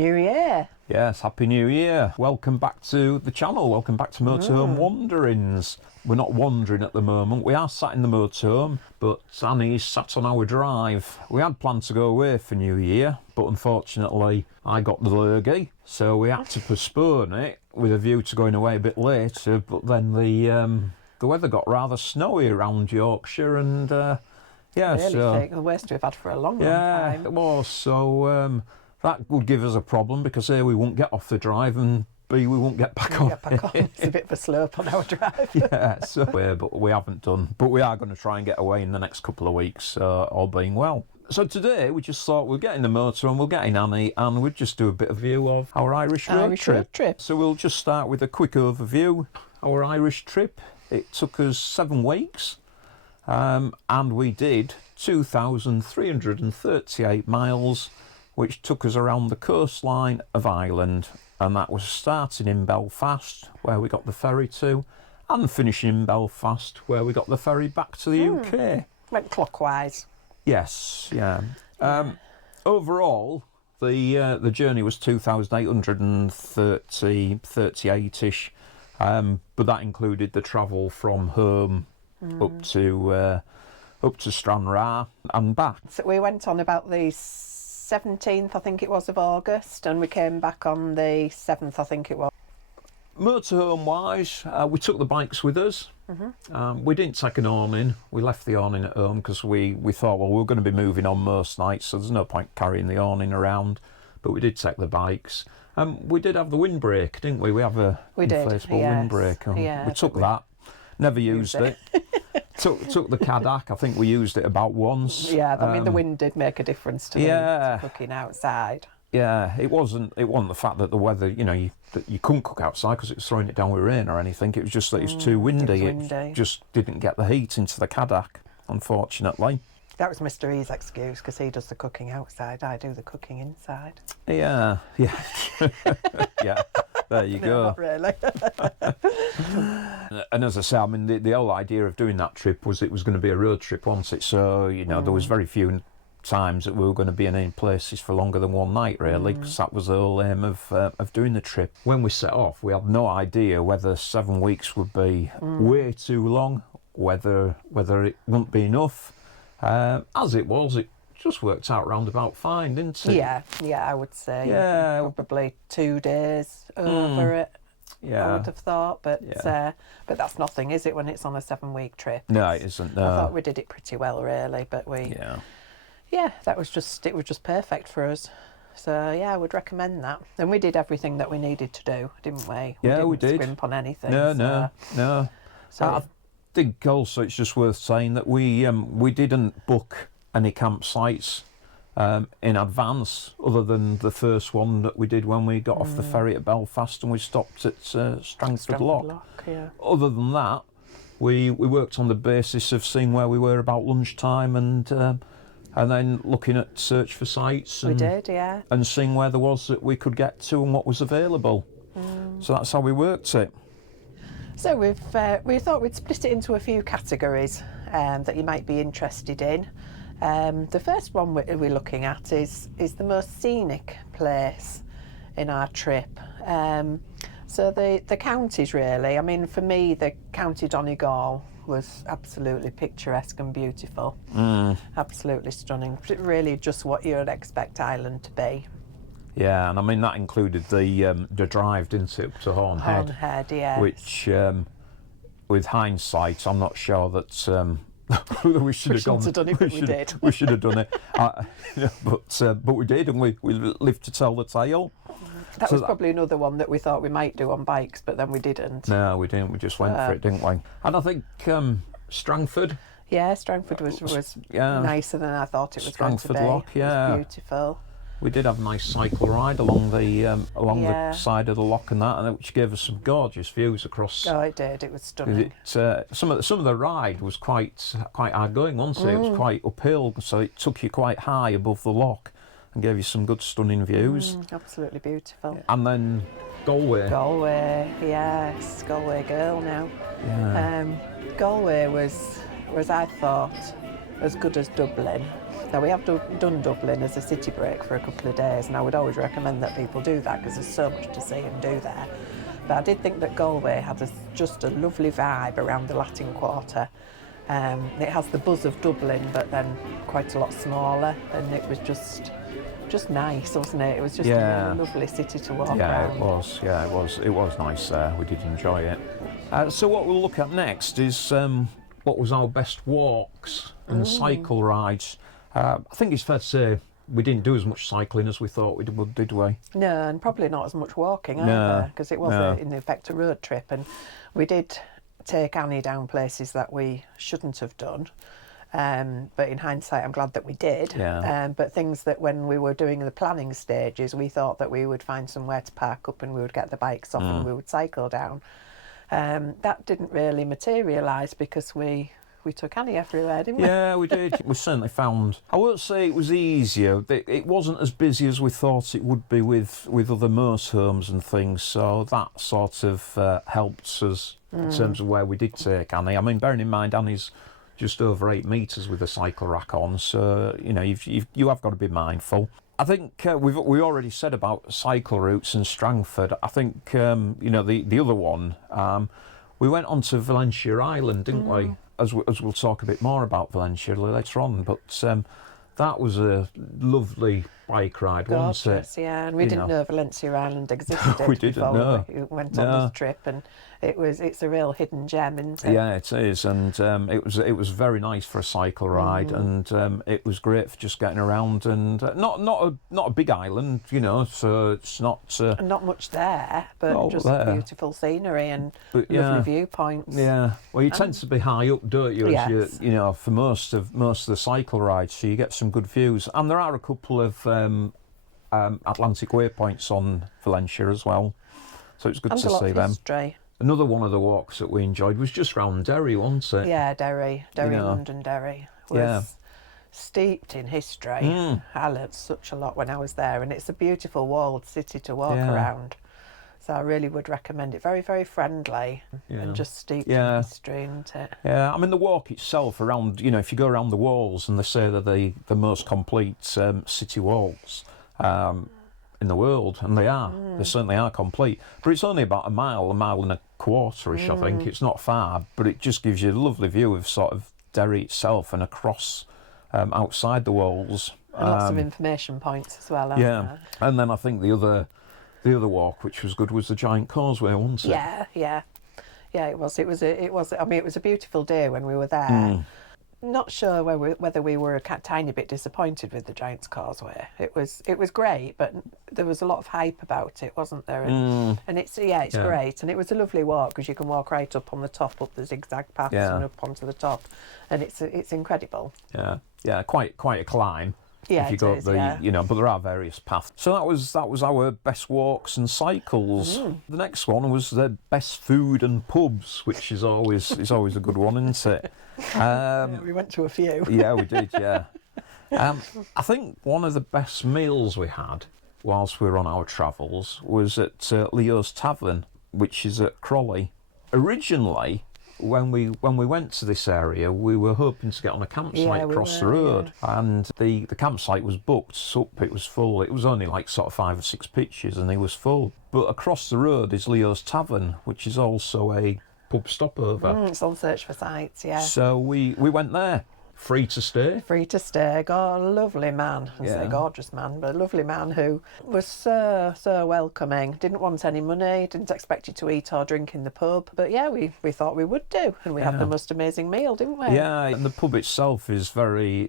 New Year. Yes, Happy New Year. Welcome back to the channel. Welcome back to Motorhome Wanderings. We're not wandering at the moment. We are sat in the motorhome, but Annie's sat on our drive. We had planned to go away for New Year, but unfortunately I got the lurgy, so we had to postpone it with a view to going away a bit later. But then the weather got rather snowy around Yorkshire, and yeah, I really so think the worst we've had for a long yeah, time. it was. So that would give us a problem because A, we won't get off the drive, and B, we won't get back on. It's a bit of a slope on our drive. Yeah, so but we haven't done. But we are going to try and get away in the next couple of weeks, all being well. So today we just thought we'll get in the motor and we'll get in Annie and we'll just do a bit of view of our Irish road trip. So we'll just start with a quick overview. Our Irish trip, it took us 7 weeks, and we did 2,338 miles, which took us around the coastline of Ireland, and that was starting in Belfast, where we got the ferry to, and finishing in Belfast, where we got the ferry back to the UK. Went clockwise. Yes, yeah. Overall, the journey was 2,838-ish, but that included the travel from home up to Stranraer and back. So we went on about the 17th, I think it was, of August, and we came back on the 7th, I think it was. Motorhome wise, we took the bikes with us. We didn't take an awning. We left the awning at home because we thought, well, we're going to be moving on most nights, so there's no point carrying the awning around. But we did take the bikes. We did have the windbreak, didn't we? We have a inflatable windbreak. Yeah, we took that. Never used it. Took the Kadak. I think we used it about once. Yeah, I mean the wind did make a difference to the cooking outside. Yeah, it wasn't the fact that the weather, that you couldn't cook outside because it was throwing it down with rain or anything. It was just that it was too windy. It just didn't get the heat into the Kadak, unfortunately. That was Mr. E's excuse because he does the cooking outside. I do the cooking inside. Yeah. Yeah. There you go. Not really. And as I say, I mean, the whole idea of doing that trip was it was going to be a road trip, wasn't it? So, there was very few times that we were going to be in any places for longer than one night, really, because that was the whole aim of doing the trip. When we set off, we had no idea whether 7 weeks would be way too long, whether it wouldn't be enough. As it was, it just worked out roundabout fine, didn't it? Yeah, I would say. Yeah. Probably 2 days over it. Yeah. I would have thought, but that's nothing, is it, when it's on a 7-week trip? No, it isn't. No. I thought we did it pretty well, really, but it was just perfect for us. So yeah, I would recommend that. And we did everything that we needed to do, didn't we? We did. Scrimp on anything. No. So I think also it's just worth saying that we didn't book any campsites in advance, other than the first one that we did when we got off the ferry at Belfast and we stopped at Strangford Lock. Yeah. Other than that, we worked on the basis of seeing where we were about lunchtime and then looking at search for sites. We did, yeah. And seeing where there was that we could get to and what was available. So that's how we worked it. So we thought we'd split it into a few categories that you might be interested in. The first one we're looking at is the most scenic place in our trip. So the counties, really. I mean, for me, the County Donegal was absolutely picturesque and beautiful. Absolutely stunning. Really just what you'd expect Ireland to be. Yeah, and I mean that included the drive, didn't it, up to Hornhead? Hornhead, yes. Which, with hindsight, I'm not sure that we should have gone. Done it, but we did. We should have done it, but we did, and we lived to tell the tale. That was probably another one that we thought we might do on bikes, but then we didn't. No, we didn't. We just went for it, didn't we? And I think Strangford. Yeah, Strangford was nicer than I thought it was going to be. Strangford Lock, yeah. It was beautiful. We did have a nice cycle ride along the side of the lock and that, which gave us some gorgeous views across. Oh, it did. It was stunning. Some of the ride was quite hard going, wasn't it? It was quite uphill, so it took you quite high above the lock and gave you some good stunning views. Absolutely beautiful. And then Galway. Galway, yes, Galway girl now. Yeah. Galway was I thought as good as Dublin. Now, we have done Dublin as a city break for a couple of days, and I would always recommend that people do that because there's so much to see and do there. But I did think that Galway had just a lovely vibe around the Latin Quarter. It has the buzz of Dublin, but then quite a lot smaller, and it was just nice, wasn't it? It was just a really lovely city to walk around. It was nice there. We did enjoy it. So what we'll look at next is what was our best walks and cycle rides. I think it's fair to say we didn't do as much cycling as we thought we would, did we? No, and probably not as much walking either, because it was in effect a road trip, and we did take Annie down places that we shouldn't have done. But in hindsight, I'm glad that we did. But things that when we were doing the planning stages, we thought that we would find somewhere to park up and we would get the bikes off and we would cycle down. That didn't really materialise because we took Annie everywhere, didn't we? Yeah, we did. We certainly found. I won't say it was easier. It wasn't as busy as we thought it would be with other motorhomes and things. So that sort of helped us in terms of where we did take Annie. I mean, bearing in mind Annie's just over 8 metres with a cycle rack on, so you know you have got to be mindful. I think we already said about cycle routes and Strangford. I think the other one. We went on to Valentia Island, didn't we? As we'll talk a bit more about Valentia later on, but that was a lovely bike ride, wasn't it? Yeah, and we didn't know Valencia Island existed. We didn't know. We went on this trip, and it's a real hidden gem, isn't it? Yeah, it is, and it was very nice for a cycle ride, and it was great for just getting around, and not a big island, you know, so it's not not much there, but just beautiful scenery and lovely viewpoints. Yeah, well, you tend to be high up, don't you? Yes. You know, for most of the cycle rides, so you get some good views, and there are a couple of Atlantic waypoints on Valentia as well, so it's good to see them. History. Another one of the walks that we enjoyed was just round Derry, wasn't it? Yeah, Derry, Londonderry was steeped in history. I learnt such a lot when I was there, and it's a beautiful walled city to walk around. So I really would recommend it. Very, very friendly and just steeped in history, isn't it? Yeah, I mean the walk itself around, you know, if you go around the walls, and they say they're the most complete city walls in the world, and they are. They certainly are complete. But it's only about a mile and a quarter-ish, I think. It's not far, but it just gives you a lovely view of sort of Derry itself and across outside the walls. And lots of information points as well, aren't there? And then I think the other walk, which was good, was the giant causeway, wasn't it? Yeah, it was. I mean, it was a beautiful day when we were there. Not sure whether we were a tiny bit disappointed with the Giant's Causeway. It was great, but there was a lot of hype about it, wasn't there? And it's great, and it was a lovely walk because you can walk right up on the top, up the zigzag paths and up onto the top, and it's incredible. Yeah, quite a climb. Yeah, if you go up but there are various paths. So that was our best walks and cycles. The next one was the best food and pubs, which is always a good one, isn't it? We went to a few. Yeah, we did. Yeah, I think one of the best meals we had whilst we were on our travels was at Leo's Tavern, which is at Crawley. Originally, when we went to this area, we were hoping to get on a campsite across the road, and the campsite was booked up. It was full. It was only like sort of 5 or 6 pitches, and it was full. But across the road is Leo's Tavern, which is also a pub stopover. It's on Search for Sites, yeah. So we went there. Free to stay. Free to stay. God, lovely man. I say gorgeous man, but a lovely man who was so welcoming. Didn't want any money, didn't expect you to eat or drink in the pub. But yeah, we thought we would do, and we had the most amazing meal, didn't we? Yeah, and the pub itself is very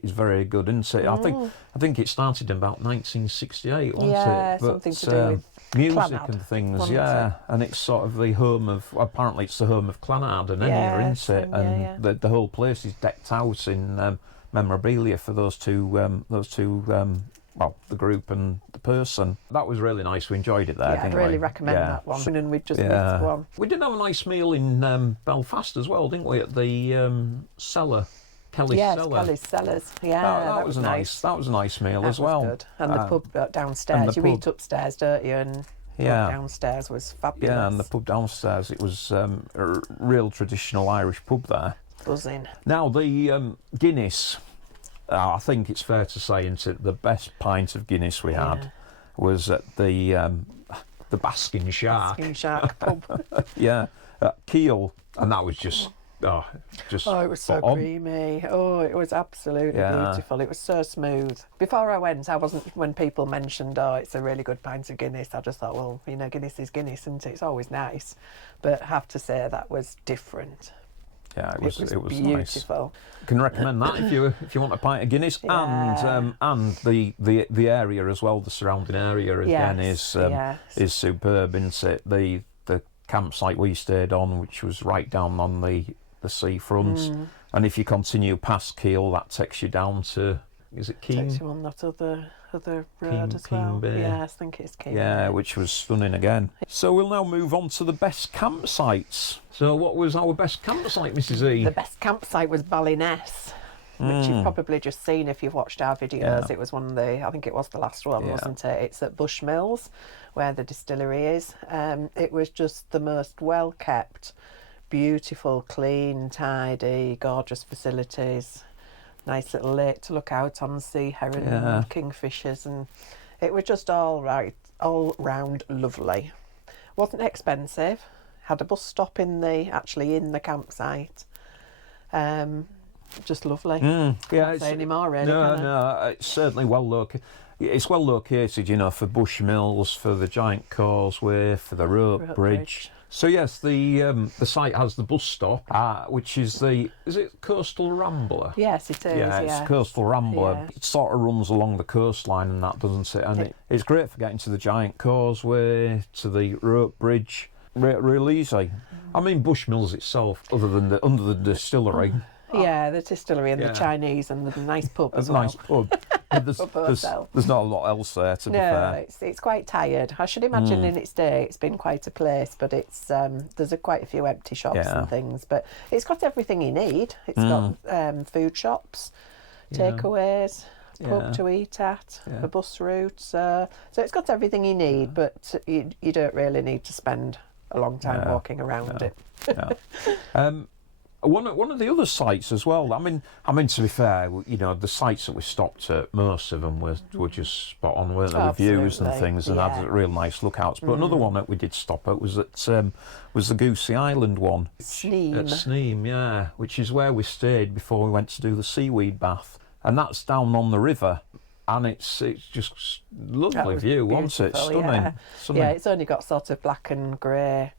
good, isn't it? I think it started in about 1968, wasn't it? Yeah, something to do with music Clanad, and things, it? And it's sort of the home of, apparently it's the home of Clanad and Enya, isn't it? And the whole place is decked out in memorabilia for those two, well, the group and the person. That was really nice. We enjoyed it there, didn't we? I'd really recommend that one. And we just missed one. We did have a nice meal in Belfast as well, didn't we? At the cellar. Kelly's Cellars. Yeah, that was nice. That was a nice meal as well. Good. And the pub downstairs. You eat upstairs, don't you? And downstairs was fabulous. Yeah, and the pub downstairs, it was a real traditional Irish pub there. Buzzing. Now the Guinness. I think it's fair to say, isn't it, the best pint of Guinness we had was at the Basking Shark. Basking Shark pub. Yeah, at Kiel, and that was just Oh, it was so creamy. Oh, it was absolutely beautiful. It was so smooth. Before I went, when people mentioned, oh, it's a really good pint of Guinness, I just thought, well, you know, Guinness is Guinness, isn't it? It's always nice. But I have to say that was different. Yeah, it was beautiful. Nice. Can recommend that if you want a pint of Guinness, and the area as well. The surrounding area again is superb, isn't it? The campsite we stayed on, which was right down on the seafront, and if you continue past Kiel, that takes you down to, is it Keene? Takes you on that other road as well. Bay. Yeah, I think it's Keene. Yeah, which was stunning again. So we'll now move on to the best campsites. So what was our best campsite, Mrs. E? The best campsite was Ballyness, which you've probably just seen if you've watched our videos. Yeah. It was I think it was the last one, wasn't it? It's at Bushmills, where the distillery is. It was just the most well-kept, beautiful, clean, tidy, gorgeous facilities. Nice little lake to look out on, sea heron and kingfishers, and it was just all round lovely. Wasn't expensive. Had a bus stop in the campsite. Just lovely. Can't say any more, really. No, it's certainly well located. It's well located, you know, for Bushmills, for the giant causeway, for the rope bridge. So yes, the site has the bus stop, which is it Coastal Rambler? Yes, it is. Yeah, it's Coastal Rambler. Yeah. It sort of runs along the coastline and that, doesn't it? And it's great for getting to the giant causeway, to the rope bridge, real easy. I mean, Bushmills itself, under the distillery. Yeah, the distillery and the Chinese and the nice pub as well. Nice pub. There's not a lot else there, to be fair. No, it's quite tired. I should imagine in its day it's been quite a place, but it's there's quite a few empty shops and things. But it's got everything you need. It's got food shops, takeaways, pub to eat at, a bus route. So it's got everything you need, but you don't really need to spend a long time walking around it. One of the other sites as well. I mean, to be fair, you know, the sites that we stopped at, most of them were just spot on, weren't they? With views and things, and had real nice lookouts. But another one that we did stop at was the Goosey Island one, Sneem. At Sneem, yeah, which is where we stayed before we went to do the seaweed bath, and that's down on the river. And it's just lovely view, wasn't it? Stunning. Yeah, it's only got sort of black and grey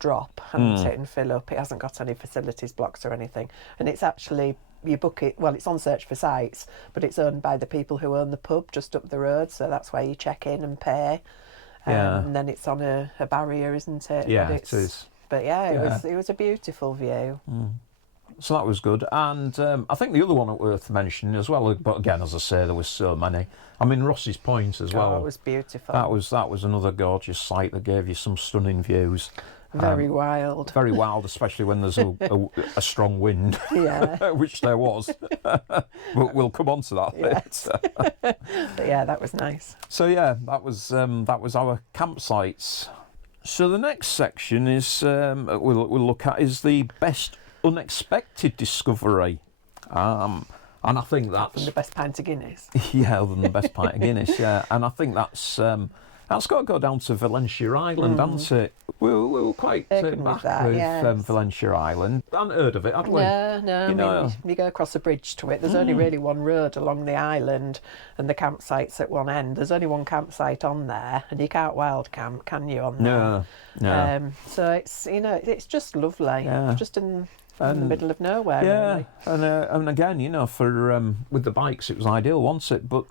drop and fill up. It hasn't got any facilities blocks or anything, and it's actually, you book it, well, it's on Search for Sites, but it's owned by the people who own the pub just up the road, so that's where you check in and pay, and then it's on a barrier, isn't it? Yeah, it is. But it was a beautiful view. So that was good. And I think the other one worth mentioning as well, but again, as I say, there was so many. I mean, Ross's Point as well. Oh, it was beautiful. That was another gorgeous site that gave you some stunning views. Very wild. Very wild, especially when there's a strong wind, which there was. But we'll come on to that later. But yeah, that was nice. So yeah, that was our campsites. So the next section is we'll look at is the best unexpected discovery. And I think that's the best pint of Guinness. Yeah, other than the best pint of Guinness, yeah. And I think that's got to go down to Valentia Island, hasn't it? We were quite taken back with Valentia Island. I hadn't heard of it, had we? No. You go across a bridge to it. There's only really one road along the island, and the campsite's at one end. There's only one campsite on there, and you can't wild camp, can you? On there? No. So it's just lovely. Yeah. It's just in the middle of nowhere. Yeah, really. And again, for with the bikes, it was ideal, wasn't it? But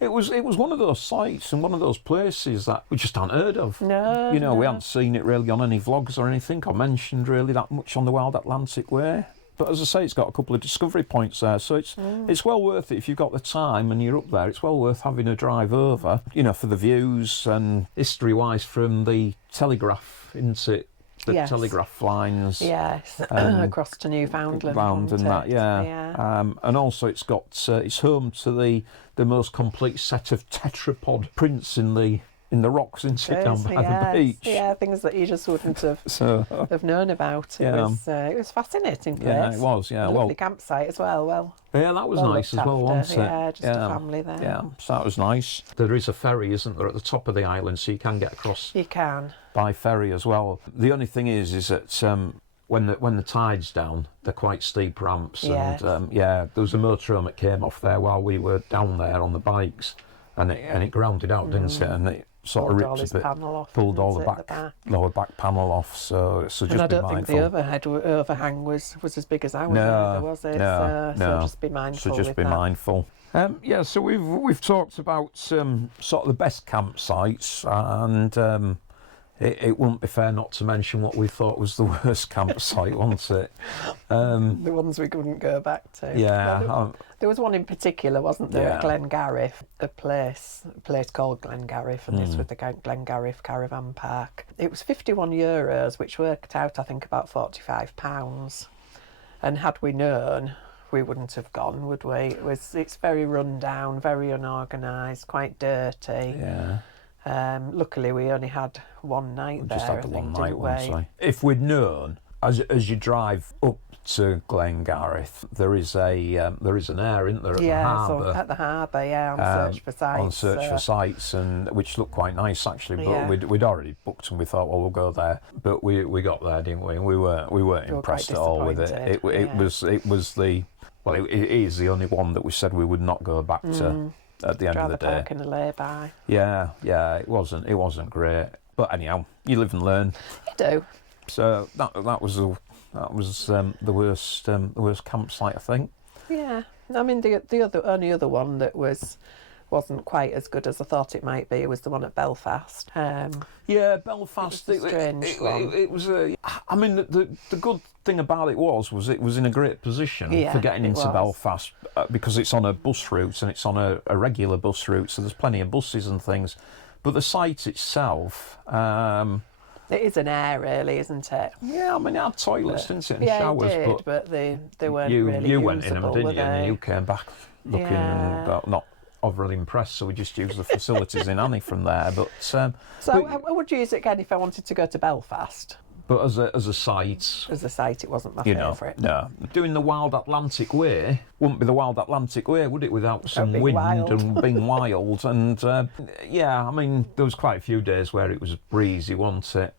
it was one of those sites and one of those places that we just hadn't heard of. No, we hadn't seen it really on any vlogs or anything, or mentioned really that much on the Wild Atlantic Way. But as I say, it's got a couple of discovery points there, so it's well worth it if you've got the time and you're up there. It's well worth having a drive over, for the views and history-wise from the telegraph, isn't it? The telegraph lines. Yes, across to Newfoundland. And that, and also it's got it's home to the most complete set of tetrapod prints in the in the rocks, isn't it, down by the beach? Yeah, things that you just wouldn't have have known about. It was fascinating place. Yeah, it was. Yeah, Lovely campsite as well. Yeah, that was nice as well, wasn't it? Yeah, just a family there. Yeah, so that was nice. There is a ferry, isn't there, at the top of the island, so you can get across. You can. By ferry as well. The only thing is that when the tide's down, they're quite steep ramps. Yes. And there was a motorhome that came off there while we were down there on the bikes, and it grounded out, didn't it? And it sort of ripped a bit, pulled all the lower back panel off. So just and I don't be think mindful. the overhang was as big as ours, No, was it? no, so just be mindful. So just be mindful. So we've talked about sort of the best campsites, and it wouldn't be fair not to mention what we thought was the worst campsite, wasn't it? The ones we couldn't go back to. Yeah. Well, there was one in particular, wasn't there, at Glengariff, a place called Glengariff, and this was the Glengariff Caravan Park. It was €51, which worked out, I think, about £45. And had we known, we wouldn't have gone, would we? It's very run down, very unorganised, quite dirty. Yeah. Luckily, we only had one night there. Just had the I think, one night, didn't once. we? If we'd known, as you drive up to Glengariff, there is an area, isn't there, at the harbour? At the harbour, on Search for Sights. On Search for Sights, and which looked quite nice actually. But we'd already booked, and we thought, well, we'll go there. But we got there, didn't we? And we weren't impressed at all with it. It is the only one that we said we would not go back to. At the end of the day, park in a lay-by. Yeah, it wasn't great. But anyhow, you live and learn. You do. So that was the worst campsite, I think. Yeah, I mean the only other one that wasn't quite as good as I thought it might be was the one at Belfast. Belfast. It was a strange one. It was I mean, the good thing about it was it was in a great position for getting into Belfast because it's on a bus route and it's on a regular bus route, so there's plenty of buses and things. But the site itself. It is an air, really, isn't it? Yeah, I mean, it had toilets, didn't it, and showers. It did, but they weren't really You went in them, usable, didn't you? And you came back looking not overly impressed, so we just used the facilities in Annie from there. But I would use it again if I wanted to go to Belfast. But as a site... As a site, it wasn't my favourite. No. Doing the Wild Atlantic Way wouldn't be the Wild Atlantic Way, would it, without some wind and being wild? And, I mean, there was quite a few days where it was breezy, wasn't it?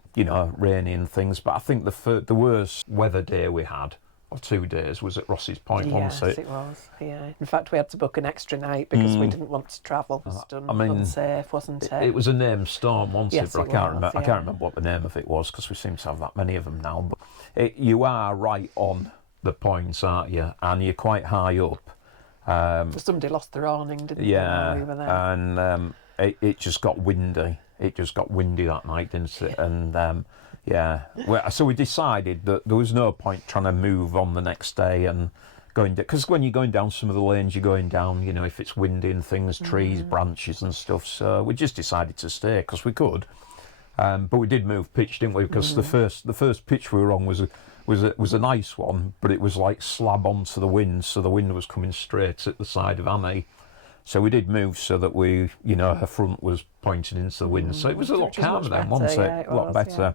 Rainy and things. But I think the worst weather day we had, or 2 days, was at Ross's Point, wasn't it? Yes, it was, yeah. In fact, we had to book an extra night because we didn't want to travel. It was unsafe, wasn't it? It was a named storm, wasn't it? But I can't remember what the name of it was because we seem to have that many of them now. But you are right on the points, aren't you? And you're quite high up. Somebody lost their awning, didn't they? Yeah, while we were there? And it just got windy. It just got windy that night, didn't it? And so we decided that there was no point trying to move on the next day and going down, because when you're going down some of the lanes, you're going down, if it's windy and things, trees, branches and stuff. So we just decided to stay because we could. But we did move pitch, didn't we? Because the first pitch we were on was a nice one, but it was like slab onto the wind, so the wind was coming straight at the side of Annie. So we did move so that her front was pointed into the wind. So it was a lot calmer then, wasn't it? Yeah, a lot better. Yeah.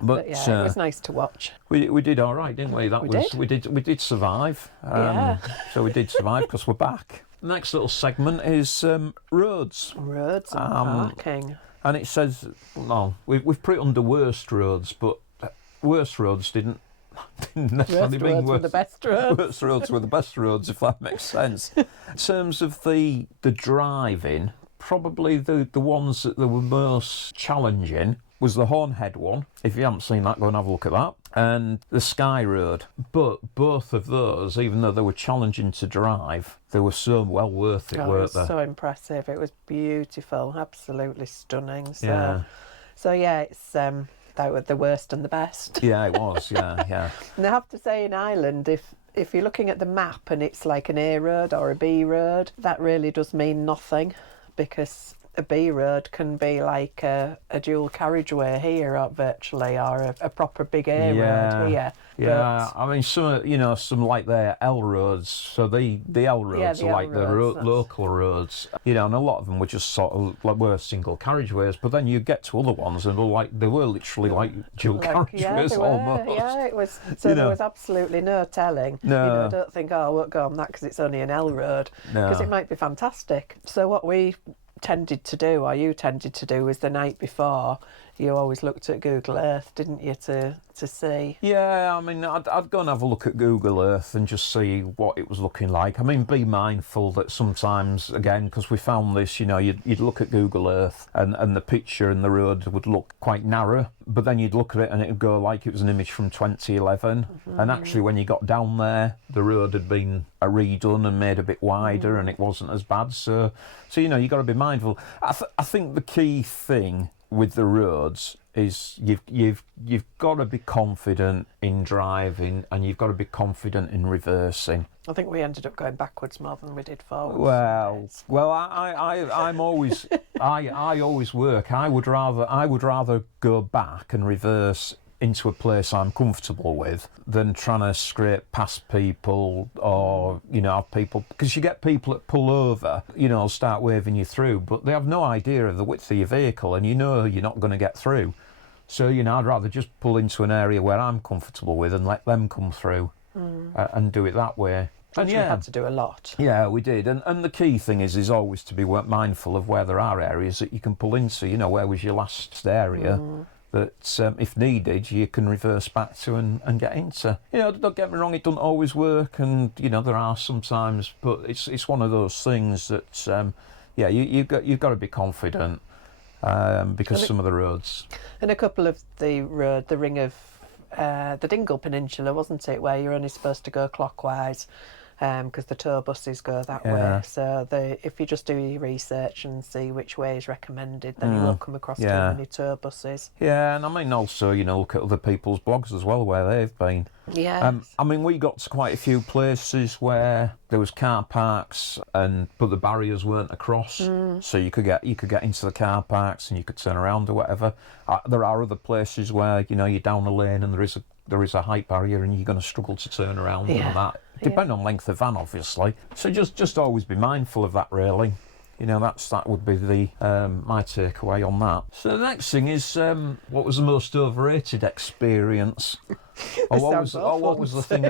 But it was nice to watch. We did all right, didn't we? We did survive. So we did survive because we're back. The next little segment is roads. Roads and parking. And it says, we've put it under worst roads, but worst roads didn't necessarily mean worst. Were the best roads. Worst roads were the best roads, if that makes sense. In terms of the driving, probably the ones that were most challenging was the Hornhead one. If you haven't seen that, go and have a look at that. And the Skye Road. But both of those, even though they were challenging to drive, they were so well worth it, weren't they? It was so impressive. It was beautiful, absolutely stunning. So Yeah. It's they were the worst and the best. Yeah, it was, yeah. And I have to say, in Ireland, if you're looking at the map and it's like an A road or a B road, that really does mean nothing, because a B road can be like a dual carriageway here, or virtually, or a proper big A road here. Yeah, I mean, some like their L roads. So the L roads the are L like the roads, local roads, and a lot of them were just sort of like were single carriageways. But then you get to other ones, and they were literally like dual carriageways almost. Yeah, it was. So there was absolutely no telling. No. I don't think, I won't go on that because it's only an L road, because it might be fantastic. So what we tended to do, or you tended to do, was the night before, you always looked at Google Earth, didn't you, to see? Yeah, I mean, I'd go and have a look at Google Earth and just see what it was looking like. I mean, be mindful that sometimes, again, because we found this, you'd look at Google Earth and the picture and the road would look quite narrow, but then you'd look at it and it would go like it was an image from 2011. And actually, when you got down there, the road had been redone and made a bit wider and it wasn't as bad. So you've got to be mindful. I think the key thing with the roads is you've got to be confident in driving, and you've got to be confident in reversing. I think we ended up going backwards more than we did forwards. Well, I'm always I always work. I would rather go back and reverse into a place I'm comfortable with than trying to scrape past people, or have people, because you get people that pull over, start waving you through, but they have no idea of the width of your vehicle, and you're not going to get through. So I'd rather just pull into an area where I'm comfortable with and let them come through and do it that way. Which we had to do a lot. Yeah, we did. And the key thing is always to be mindful of where there are areas that you can pull into. Where was your last area that, if needed, you can reverse back to and get into. Don't get me wrong, it doesn't always work, and there are sometimes, but it's one of those things that you've got to be confident, because some of the roads. And a couple of the ring of the Dingle Peninsula, wasn't it, where you're only supposed to go clockwise, because the tour buses go that way. So if you just do your research and see which way is recommended, then you won't come across too many tour buses. Yeah, and I mean also, look at other people's blogs as well, where they've been. Yeah. I mean, we got to quite a few places where there was car parks, but the barriers weren't across, so you could get into the car parks and you could turn around or whatever. There are other places where you're down a lane and there is a height barrier and you're going to struggle to turn around and that. Depending on length of van, obviously. So just always be mindful of that, really. That would be the my takeaway on that. So the next thing is, what was the most overrated experience? Or what was the thing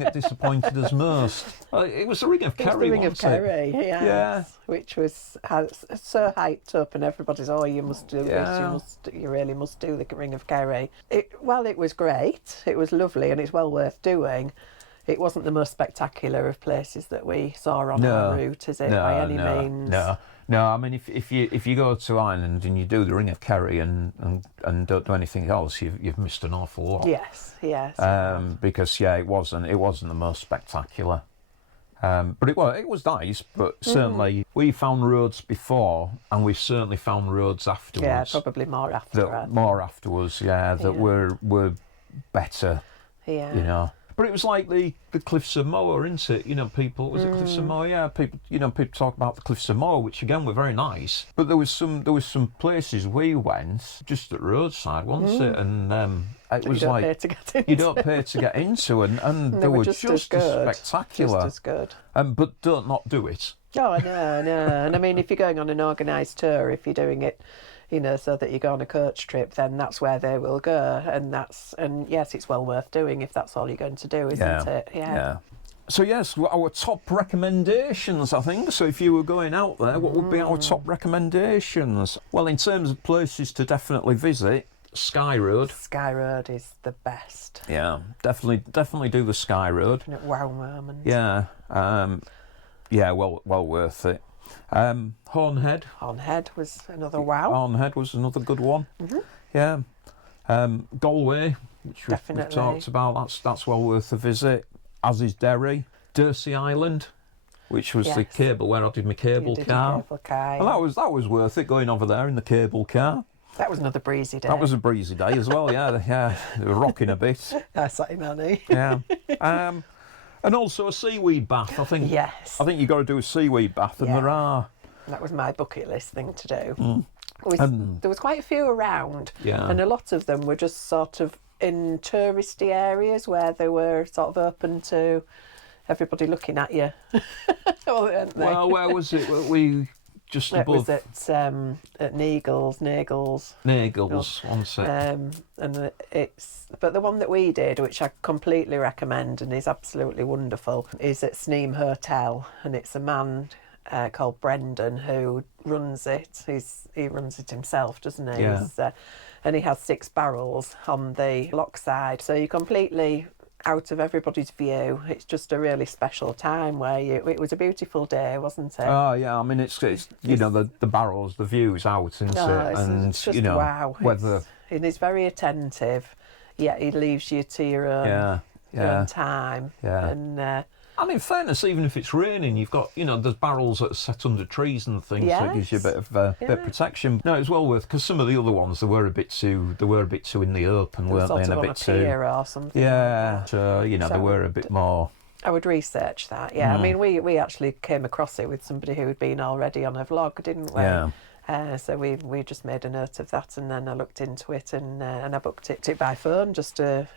that disappointed us most? It was the Ring of Kerry. The Ring of Kerry, which was so hyped up, and everybody's, you must do this, you really must do the Ring of Kerry. It was great, it was lovely, and it's well worth doing. It wasn't the most spectacular of places that we saw on our route, is it, by any means? No. I mean, if you go to Ireland and you do the Ring of Kerry and don't do anything else, you've missed an awful lot. Yes. Because it wasn't the most spectacular. But it was nice. But certainly we found roads before, and we certainly found roads afterwards. Yeah, probably more after. More afterwards. That were better. Yeah. But it was like the Cliffs of Moher, isn't it? People, was it Cliffs of Moher? Yeah, people talk about the Cliffs of Moher, which again were very nice. But there was some places we went just at roadside, wasn't it? And it was like you don't pay to get into, and they were just as spectacular. Just as good. But don't not do it. Oh, no. And I mean, if you're going on an organised tour, if you're doing it, so that you go on a coach trip, then that's where they will go, and yes, it's well worth doing if that's all you're going to do, isn't it? Yeah. So yes, our top recommendations, I think. So if you were going out there, what would be our top recommendations? Well, in terms of places to definitely visit, Skye Road. Skye Road is the best. Yeah, definitely do the Skye Road. Wow moment. Yeah, well worth it. Hornhead. Hornhead was another wow. Hornhead was another good one. Mm-hmm. Yeah. Galway, which we've talked about, that's well worth a visit. As is Derry. Dursey Island, which was the cable where I did my cable car. Well, that was worth it, going over there in the cable car. That was another breezy day. That was a breezy day as well. Yeah. They were rocking a bit. That's like money. Yeah. And also a seaweed bath, I think. Yes. I think you've got to do a seaweed bath, and That was my bucket list thing to do. There was quite a few around, Yeah. and a lot of them were just sort of in touristy areas where they were sort of open to everybody looking at you. Weren't they? Well, where was it? Were we just It above? was at Nagels, Nagels, once it. But the one that we did, which I completely recommend and is absolutely wonderful, is at Sneem Hotel, and it's a man called Brendan who runs it. He runs it himself, doesn't he? Yeah. And he has 6 barrels on the lock side, so you're completely out of everybody's view. It's just a really special time where it was a beautiful day, wasn't it? Oh yeah, I mean it's you know the barrels, the views out, isn't it? And It's just you know wow. whether And he's very attentive, yet he leaves you to your own, your own time. Yeah. And and in fairness, even if it's raining, you've got there's barrels that are set under trees and things, so it gives you a bit of bit of protection. No, it's well worth, because some of the other ones they were a bit too in the open, weren't they? And a bit too or something. yeah. Like that. So they were a bit more. I would research that. Yeah, I mean we actually came across it with somebody who had been already on a vlog, didn't we? Yeah. So we just made a note of that, and then I looked into it, and I booked it by phone just a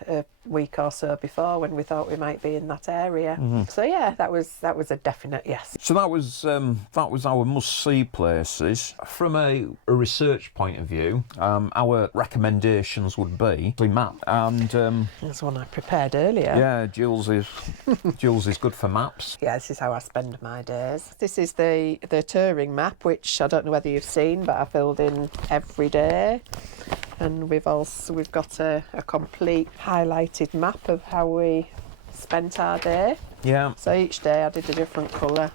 week or so before when we thought we might be in that area. So yeah, that was a definite yes. So that was our must-see places. From a research point of view, our recommendations would be the map, and That's one I prepared earlier. yeah, Jules is good for maps. Yeah, this is how I spend my days. This is the touring map, which I don't know whether you've seen, but I filled in every day. And we've got a complete highlighted map of how we spent our day. Yeah. So each day I did a different colour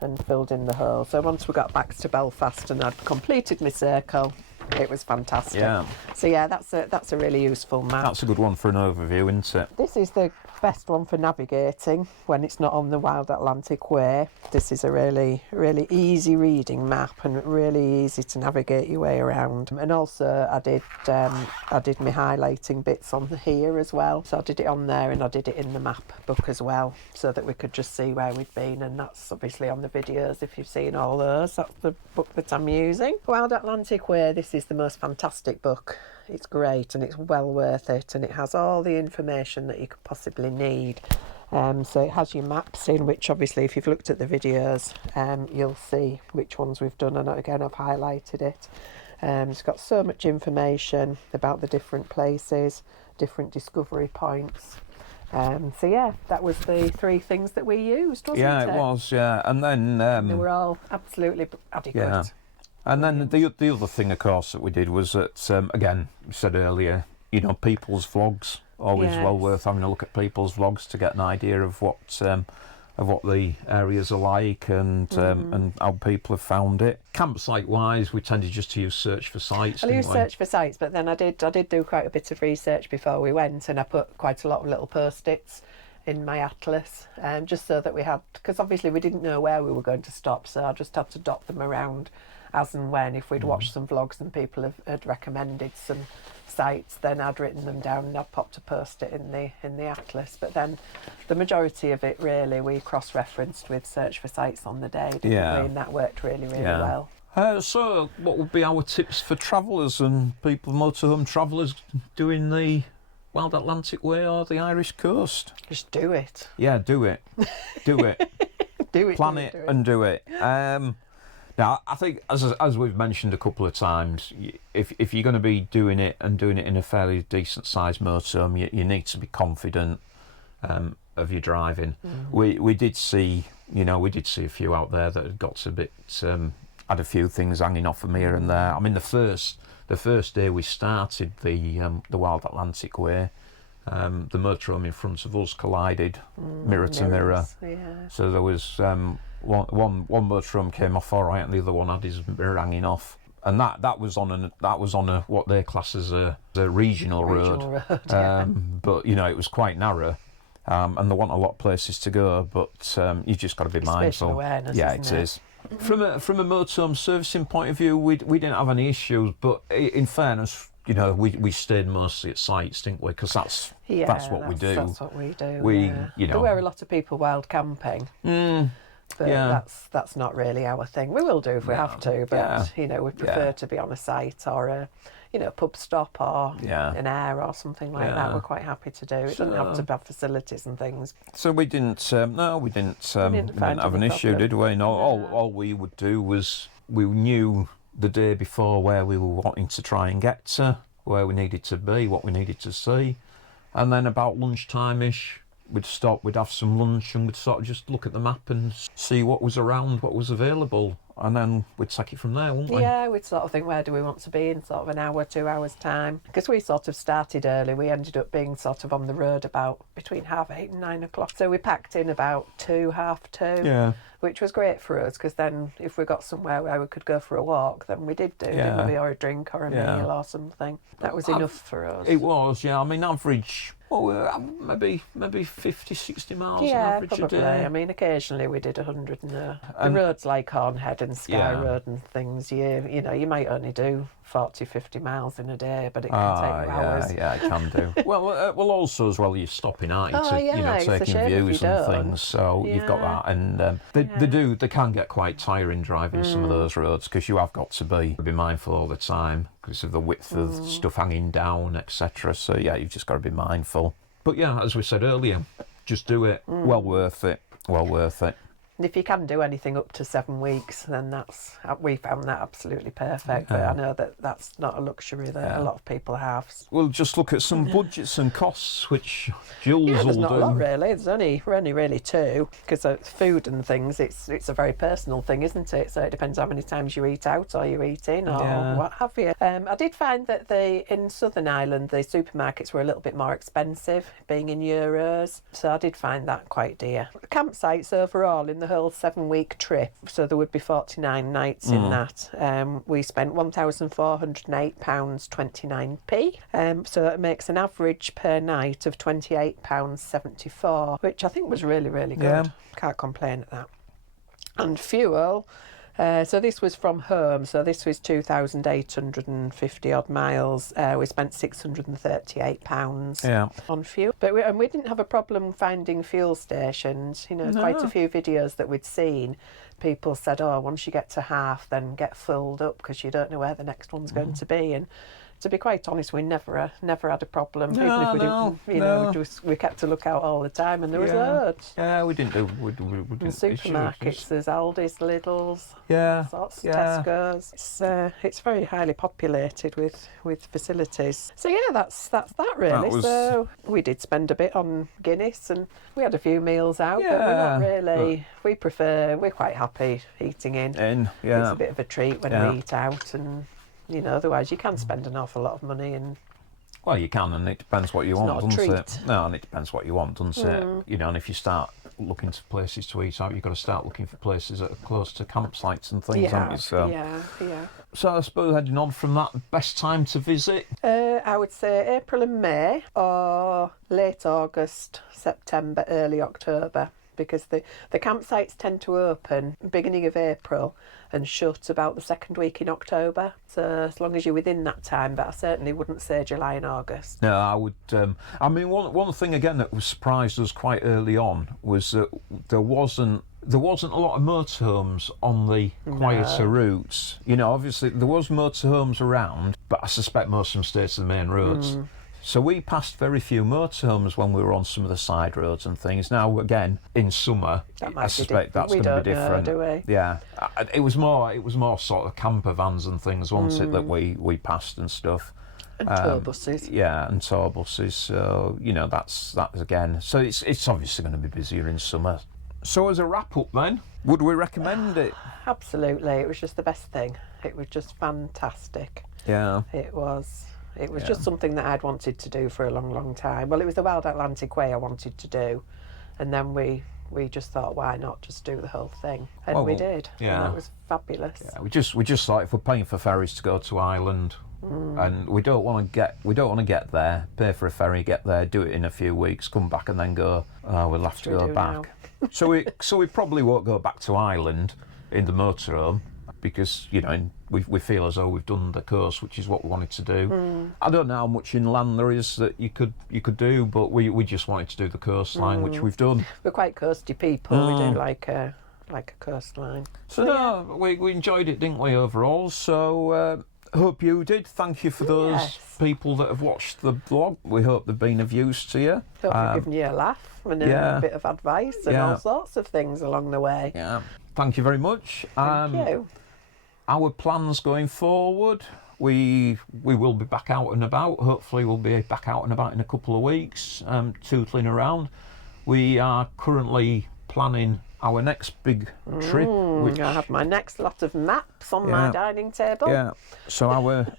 and filled in the hole. So once we got back to Belfast and I'd completed my circle, it was fantastic. Yeah. So yeah, that's a really useful map. That's a good one for an overview, isn't it? This is the best one for navigating when it's not on the Wild Atlantic Way. This is a really, really easy reading map and really easy to navigate your way around. And also I did my highlighting bits on here as well. So I did it on there and I did it in the map book as well, so that we could just see where we'd been. And that's obviously on the videos if you've seen all those. That's the book that I'm using. Wild Atlantic Way, this is the most fantastic book. It's great and it's well worth it, and it has all the information that you could possibly need. So it has your maps in, which obviously if you've looked at the videos you'll see which ones we've done, and again I've highlighted it. It's got so much information about the different places, different discovery points. So yeah, that was the 3 things that we used, wasn't it? Yeah, it was, yeah. And then They were all absolutely adequate. yeah. And then the other thing, of course, that we did was that, again, we said earlier, people's vlogs. Always well worth having a look at people's vlogs to get an idea of what the areas are like and how people have found it. Campsite-wise, we tended just to use search for sites. I used search for sites, but then I did do quite a bit of research before we went, and I put quite a lot of little post-its in my atlas, just so that we had, because obviously we didn't know where we were going to stop, so I just had to dot them around as and when. If we'd watched some vlogs and people had recommended some sites, then I'd written them down and I'd popped a post-it in the atlas. But then the majority of it really we cross-referenced with search for sites on the day, didn't we? And that worked really well. So what would be our tips for travellers and people, motorhome travellers, doing the Wild Atlantic Way or the Irish coast? Just do it. Yeah, do it. Do it. Do it. Plan it and do it. Now, I think, as we've mentioned a couple of times, if you're going to be doing it in a fairly decent-sized motorhome, you need to be confident of your driving. We did see a few out there that had got a bit, had a few things hanging off them here and there. I mean, the first day we started the Wild Atlantic Way, the motorhome in front of us collided mirror to mirror. Yeah. So there was one motorhome came off all right, and the other one had his mirror hanging off, and that was on a what they class as a regional road. Yeah. But it was quite narrow, and there weren't a lot of places to go. But you just got to be mindful. Spatial awareness, yeah, isn't it is. From a motorhome servicing point of view, we didn't have any issues. But in fairness, we stayed mostly at sites, didn't we? Because that's what we do. That's what we do. We, There were a lot of people wild camping. But that's not really our thing. We will do if we have to, but we prefer to be on a site or a pub stop or an air or something like that. We're quite happy to do. It doesn't have to have facilities and things. So we didn't have an issue, did we? No, all we would do was we knew the day before where we were wanting to try and get to, where we needed to be, what we needed to see, and then about lunchtime-ish, we'd stop, we'd have some lunch, and we'd sort of just look at the map and see what was around, what was available, and then we'd take it from there, wouldn't we? Yeah, we'd sort of think, where do we want to be in sort of an hour, 2 hours time? Because we sort of started early. We ended up being sort of on the road about between 8:30 and 9 o'clock. So we packed in about 2, 2:30, which was great for us, because then if we got somewhere where we could go for a walk, then we did didn't we? Or a drink or a meal or something. That was enough for us. It was, I mean, average... Well, maybe 50, 60 miles on average probably. a day. I mean, occasionally we did 100 the roads like Hornhead and Skye Road and things. You might only do 40, 50 miles in a day, but it can take you hours. Yeah, it can do. well, also as well, you're stopping out, taking views and things. So you've got that, and they can get quite tiring driving some of those roads, because you have got to be mindful all the time because of the width of stuff hanging down, etc. So you've just got to be mindful. But as we said earlier, just do it. Well worth it. And if you can do anything up to 7 weeks, then we found that absolutely perfect. But I know that's not a luxury that a lot of people have. We'll just look at some budgets and costs, which Jules will do. There's not a lot really. We're only really 2, because food and things, it's a very personal thing, isn't it? So it depends how many times you eat out or you eat in or what have you. I did find that in Southern Ireland, the supermarkets were a little bit more expensive, being in euros. So I did find that quite dear. Campsites overall in the whole 7-week trip, so there would be 49 nights in that. We spent £1,408.29, so it makes an average per night of £28.74, which I think was really, really good. Can't complain at that. And fuel, so this was from home, so this was 2,850 odd miles. We spent £638 on fuel, but we didn't have a problem finding fuel stations. Quite a few videos that we'd seen, people said, once you get to half, then get filled up, because you don't know where the next one's going to be. And to be quite honest, we never had a problem. Even if we didn't, we kept a lookout all the time, and there was loads. Yeah, we didn't do. We didn't supermarkets, there's Aldi's, Lidl's, Tesco's. It's very highly populated with facilities. So that's that really. So we did spend a bit on Guinness, and we had a few meals out, but we're not really. We're quite happy eating in. It's a bit of a treat when we eat out, and. Otherwise you can spend an awful lot of money, and well, you can, and it depends what you want, doesn't it? No, and it depends what you want, doesn't it? And if you start looking for places to eat out, you've got to start looking for places that are close to campsites and things, haven't you? So, So I suppose heading on from that, best time to visit? I would say April and May, or late August, September, early October. Because the campsites tend to open beginning of April and shut about the second week in October. So as long as you're within that time, but I certainly wouldn't say July and August. No, I would. I mean, one thing again that was surprised us quite early on was that there wasn't a lot of motorhomes on the quieter routes. Obviously there was motorhomes around, but I suspect most of them stayed to the main roads. So we passed very few motorhomes when we were on some of the side roads and things. Now, again, in summer, I suspect that's going to be different. Know, do we? Yeah, it was more sort of camper vans and things, wasn't it, that we passed and stuff. And tour buses. Yeah, and tour buses. So that's again. So it's obviously going to be busier in summer. So as a wrap up, then, would we recommend it? Absolutely, it was just the best thing. It was just fantastic. Yeah, it was. It was just something that I'd wanted to do for a long, long time. Well, it was the Wild Atlantic Way I wanted to do, and then we just thought, why not just do the whole thing? And we did. Yeah, and that was fabulous. Yeah, we just thought, if we're paying for ferries to go to Ireland, and we don't want to get there, pay for a ferry, get there, do it in a few weeks, come back, and then go. We'll have to go back. so we probably won't go back to Ireland in the motorhome, because we feel as though we've done the coast, which is what we wanted to do. I don't know how much inland there is that you could do, but we just wanted to do the coastline, which we've done. We're quite coasty people. We do like like a coastline. So no, we enjoyed it, didn't we, overall? So hope you did. Thank you for those people that have watched the vlog. We hope they've been of use to you. Hope we've given you a laugh and a bit of advice and all sorts of things along the way. Yeah. Thank you very much. Thank you. Our plans going forward, we will be back out and about. Hopefully we'll be back out and about in a couple of weeks, tootling around. We are currently planning our next big trip. Which I have my next lot of maps on my dining table. Yeah. So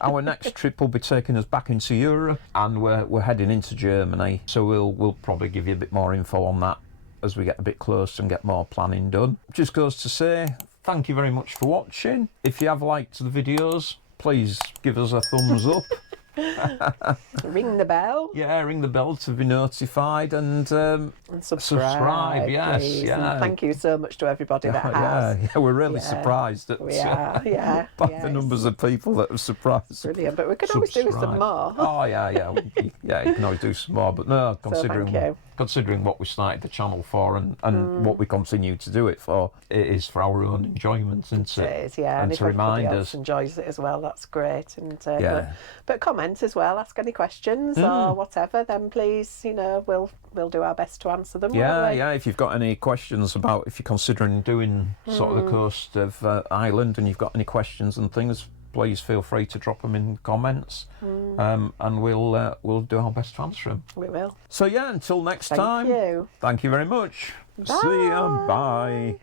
our next trip will be taking us back into Europe, and we're heading into Germany. So we'll probably give you a bit more info on that as we get a bit closer and get more planning done. Just goes to say, thank you very much for watching. If you have liked the videos, please give us a thumbs up. Ring the bell. Yeah, ring the bell to be notified, and subscribe. Yes, please. yeah. And thank you so much to everybody that has. Yeah, we're really surprised at by the numbers of people that have surprised. Brilliant, but we could always do some more. Oh yeah, you can always do some more. But no, considering what we started the channel for and what we continue to do it for, it is for our own enjoyment, isn't it? It is, yeah. And if to remind everybody us, else enjoys it as well, that's great. And yeah. but comment as well, ask any questions or whatever, then please, we'll do our best to answer them. Yeah. If you've got any questions about, if you're considering doing sort of the coast of Ireland and you've got any questions and things, please feel free to drop them in comments, and we'll do our best to answer them. We will. So yeah, until next time. Thank you. Thank you very much. Bye. See ya. Bye.